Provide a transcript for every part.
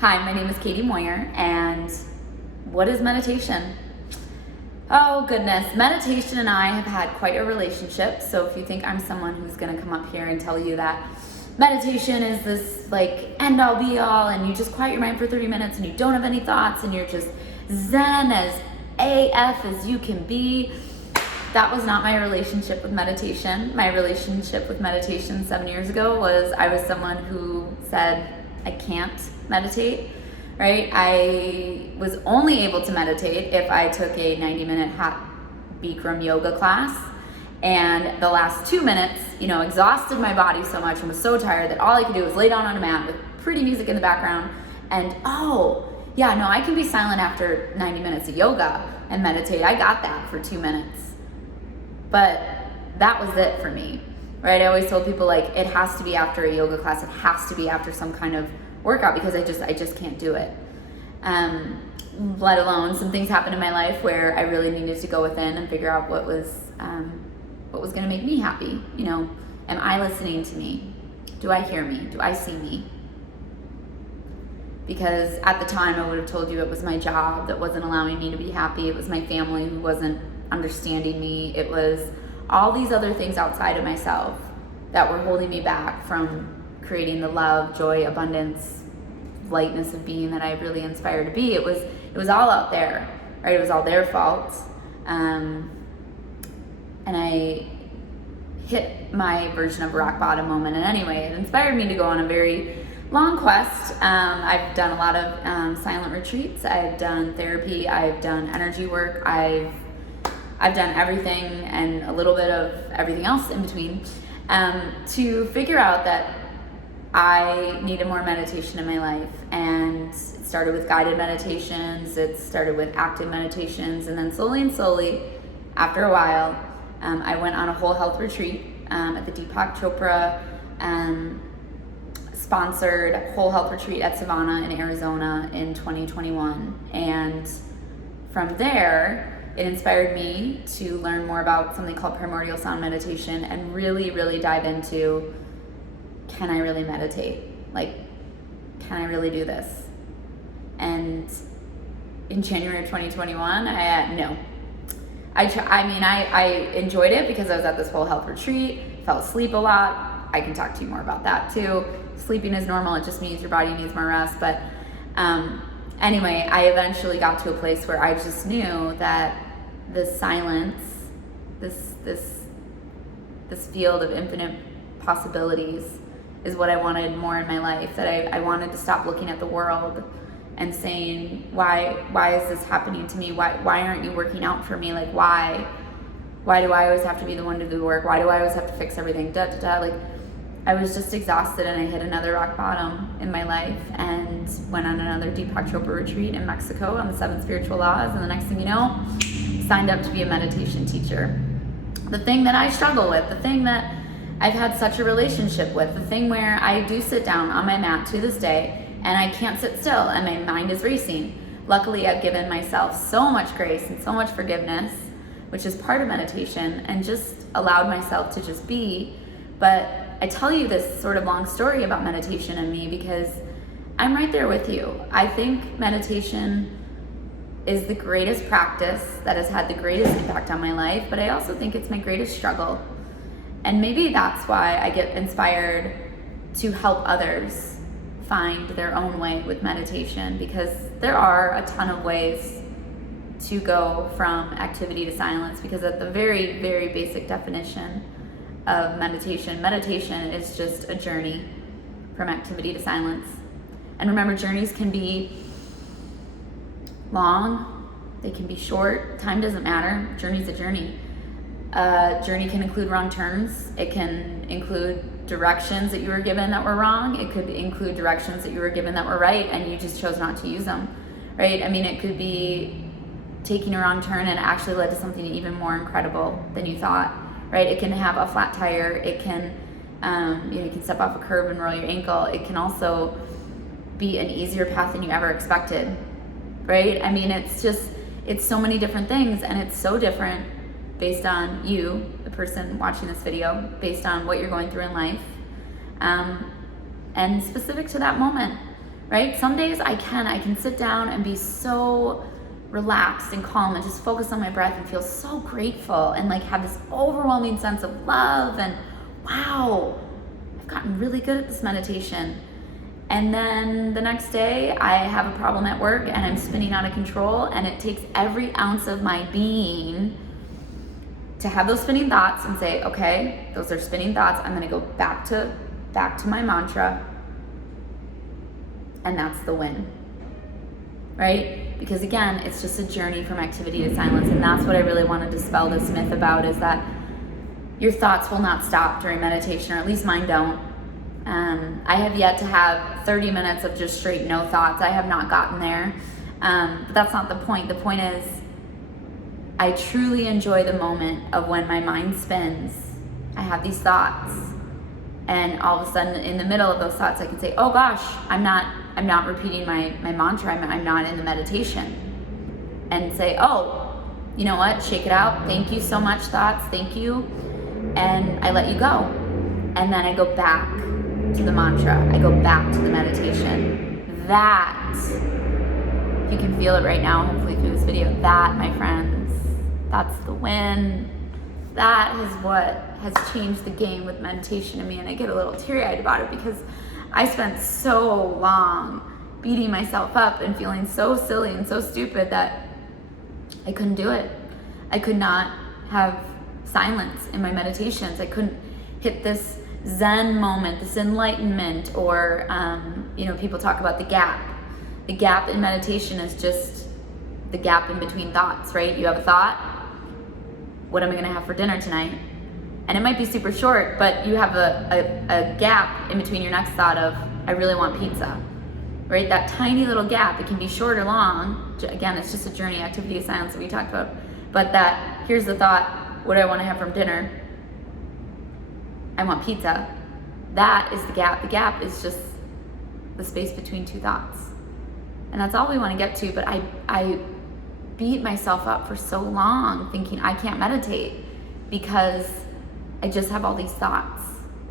Hi, my name is Katie Moyer, and what is meditation? Oh goodness, meditation and I have had quite a relationship. So if you think I'm someone who's going to come up here and tell you that meditation is this like end all be all and you just quiet your mind for 30 minutes and you don't have any thoughts and you're just zen as AF as you can be, that was not my relationship with meditation. My relationship with meditation 7 years ago was I was someone who said, I can't meditate, right? I was only able to meditate if I took a 90-minute hot Bikram yoga class, and the last 2 minutes, exhausted my body so much and was so tired that all I could do was lay down on a mat with pretty music in the background and I can be silent after 90 minutes of yoga and meditate. I got that for 2 minutes. But that was it for me, right? I always told people like it has to be after a yoga class. It has to be after some kind of workout because I just can't do it. Let alone some things happened in my life where I really needed to go within and figure out what was going to make me happy. Am I listening to me? Do I hear me? Do I see me? Because at the time I would have told you it was my job that wasn't allowing me to be happy. It was my family who wasn't understanding me. It was all these other things outside of myself that were holding me back from creating the love, joy, abundance, lightness of being that I really inspired to be. It was all out there, right? It was all their fault. And I hit my version of rock bottom moment. And anyway, it inspired me to go on a very long quest. I've done a lot of silent retreats. I've done therapy. I've done energy work. I've done everything and a little bit of everything else in between to figure out that I needed more meditation in my life. And it started with guided meditations. It started with active meditations. And then slowly, after a while, I went on a whole health retreat at the Deepak Chopra sponsored whole health retreat at Savannah in Arizona in 2021. And from there, it inspired me to learn more about something called primordial sound meditation and really, really dive into, can I really meditate? Like, can I really do this? And in January of 2021, no. I enjoyed it because I was at this whole health retreat, fell asleep a lot. I can talk to you more about that too. Sleeping is normal. It just means your body needs more rest. But anyway, I eventually got to a place where I just knew that this silence, this field of infinite possibilities is what I wanted more in my life, that I wanted to stop looking at the world and saying, why is this happening to me? Why aren't you working out for me? Like, why do I always have to be the one to do the work? Why do I always have to fix everything? Like, I was just exhausted, and I hit another rock bottom in my life and went on another Deepak Chopra retreat in Mexico on the 7 spiritual laws. And the next thing you know, signed up to be a meditation teacher. The thing that I struggle with, the thing that I've had such a relationship with, the thing where I do sit down on my mat to this day and I can't sit still and my mind is racing. Luckily, I've given myself so much grace and so much forgiveness, which is part of meditation, and just allowed myself to just be. But I tell you this sort of long story about meditation and me because I'm right there with you. I think meditation is the greatest practice that has had the greatest impact on my life, but I also think it's my greatest struggle. And maybe that's why I get inspired to help others find their own way with meditation, because there are a ton of ways to go from activity to silence, because at the very, very basic definition of meditation is just a journey from activity to silence. And remember, journeys can be long, they can be short, time doesn't matter. Journey's a journey. Journey can include wrong turns. It can include directions that you were given that were wrong. It could include directions that you were given that were right and you just chose not to use them, right? I mean, it could be taking a wrong turn and it actually led to something even more incredible than you thought, right? It can have a flat tire. It can, you can step off a curb and roll your ankle. It can also be an easier path than you ever expected, right? I mean, it's so many different things, and it's so different based on you, the person watching this video, based on what you're going through in life, and specific to that moment, right? Some days I can sit down and be so relaxed and calm and just focus on my breath and feel so grateful and like have this overwhelming sense of love and wow, I've gotten really good at this meditation. And then the next day I have a problem at work and I'm spinning out of control, and it takes every ounce of my being to have those spinning thoughts and say, okay, those are spinning thoughts. I'm gonna go back to my mantra, and that's the win, right? Because again, it's just a journey from activity to silence, and that's what I really want to dispel this myth about, is that your thoughts will not stop during meditation, or at least mine don't. I have yet to have 30 minutes of just straight no thoughts. I have not gotten there, but that's not the point. The point is, I truly enjoy the moment of when my mind spins. I have these thoughts, and all of a sudden, in the middle of those thoughts, I can say, "Oh gosh, I'm not repeating my mantra. I'm not in the meditation," and say, "Oh, you know what? Shake it out. Thank you so much, thoughts. Thank you," and I let you go, and then I go back to the mantra. I go back to the meditation. That, you can feel it right now, hopefully through this video. That, my friends, that's the win. That is what has changed the game with meditation to me, and I get a little teary-eyed about it because I spent so long beating myself up and feeling so silly and so stupid that I couldn't do it. I could not have silence in my meditations. I couldn't hit this Zen moment, this enlightenment, or people talk about the gap. The gap in meditation is just the gap in between thoughts, right? You have a thought, what am I gonna have for dinner tonight? And it might be super short, but you have a gap in between your next thought of, I really want pizza, right? That tiny little gap, it can be short or long. Again, it's just a journey, activity of silence that we talked about. But that, here's the thought, what do I wanna have from dinner? I want pizza. That is the gap. The gap is just the space between two thoughts. And that's all we want to get to, but I beat myself up for so long thinking I can't meditate because I just have all these thoughts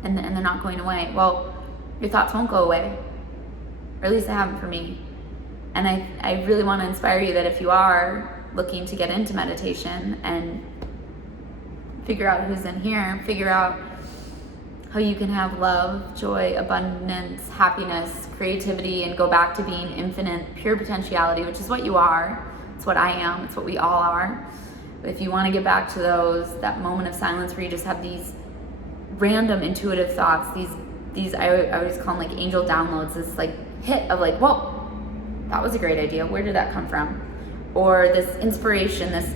and they're not going away. Well, your thoughts won't go away, or at least they haven't for me. And I really want to inspire you that if you are looking to get into meditation and figure out who's in here, figure out how you can have love, joy, abundance, happiness, creativity, and go back to being infinite, pure potentiality, which is what you are. It's what I am. It's what we all are. But if you want to get back to that moment of silence where you just have these random intuitive thoughts, these I always call them like angel downloads, this like hit of like, whoa, that was a great idea. Where did that come from? Or this inspiration, this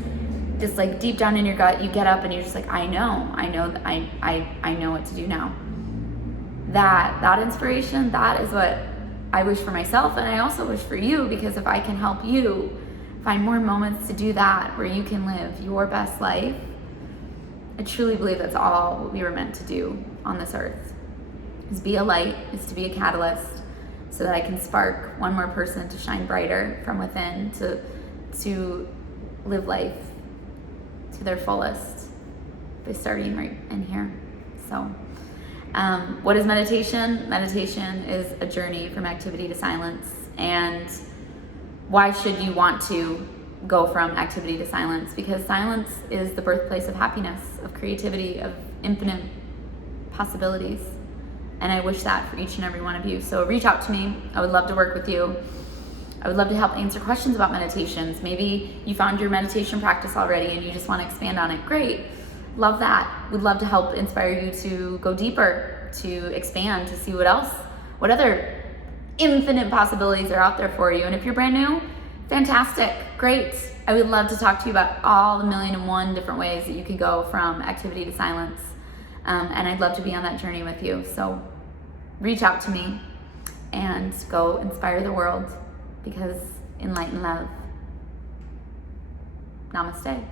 like deep down in your gut, you get up and you're just like, I know what to do now. That inspiration, that is what I wish for myself, and I also wish for you, because if I can help you find more moments to do that where you can live your best life, I truly believe that's all we were meant to do on this earth, is be a light, is to be a catalyst, so that I can spark one more person to shine brighter from within, to live life to their fullest by starting right in here. So what is meditation? Meditation is a journey from activity to silence. And why should you want to go from activity to silence? Because silence is the birthplace of happiness, of creativity, of infinite possibilities. And I wish that for each and every one of you. So reach out to me. I would love to work with you. I would love to help answer questions about meditations. Maybe you found your meditation practice already and you just want to expand on it. Great. Love that. Would love to help inspire you to go deeper, to expand, to see what other infinite possibilities are out there for you. And if you're brand new, fantastic. Great. I would love to talk to you about all the 1,000,001 different ways that you can go from activity to silence. And I'd love to be on that journey with you. So reach out to me and go inspire the world. Because enlightened love. Namaste.